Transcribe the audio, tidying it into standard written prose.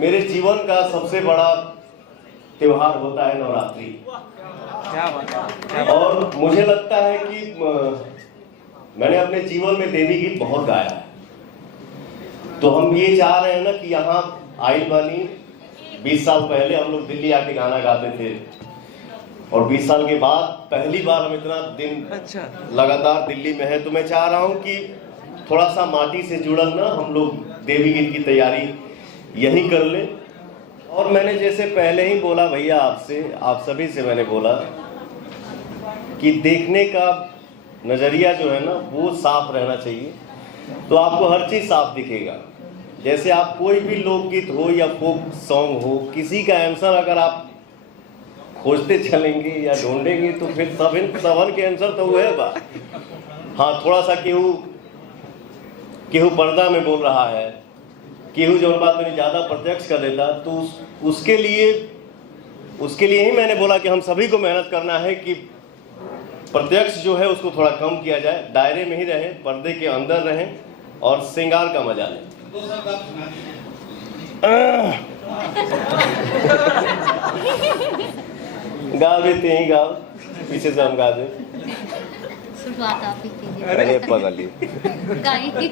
मेरे जीवन का सबसे बड़ा त्योहार होता है नवरात्रि। क्या बात है। और मुझे लगता है कि मैंने अपने जीवन में देवी गीत बहुत गाया है। तो हम ये चाह रहे हैं ना कि यहाँ आई बानी 20 साल पहले हम लोग दिल्ली आके गाना गाते थे, और 20 साल के बाद पहली बार हम इतना दिन लगातार दिल्ली में है। तो मैं चाह रहा हूँ कि थोड़ा सा माटी से जुड़ल ना हम लोग देवी गीत की तैयारी यहीं कर लें। और मैंने जैसे पहले ही बोला भैया आपसे, आप सभी से मैंने बोला कि देखने का नज़रिया जो है ना वो साफ रहना चाहिए, तो आपको हर चीज़ साफ दिखेगा। जैसे आप कोई भी लोकगीत हो या फोक सॉन्ग हो, किसी का आंसर अगर आप खोजते चलेंगे या ढूंढेंगे तो फिर सबन के आंसर तो हुए बा। हाँ, थोड़ा सा केहू पर्दा में बोल रहा है, केहू जो बात मेरी ज़्यादा प्रत्यक्ष कर देता, तो उसके लिए ही मैंने बोला कि हम सभी को मेहनत करना है कि प्रत्यक्ष जो है उसको थोड़ा कम किया जाए, दायरे में ही रहें, पर्दे के अंदर रहें और श्रृंगार का मजा लें। गा देते हैं, गाओ, पीछे से हम गा दें। शुरुआत आप ही कीजिए। अरे पगली गाइए।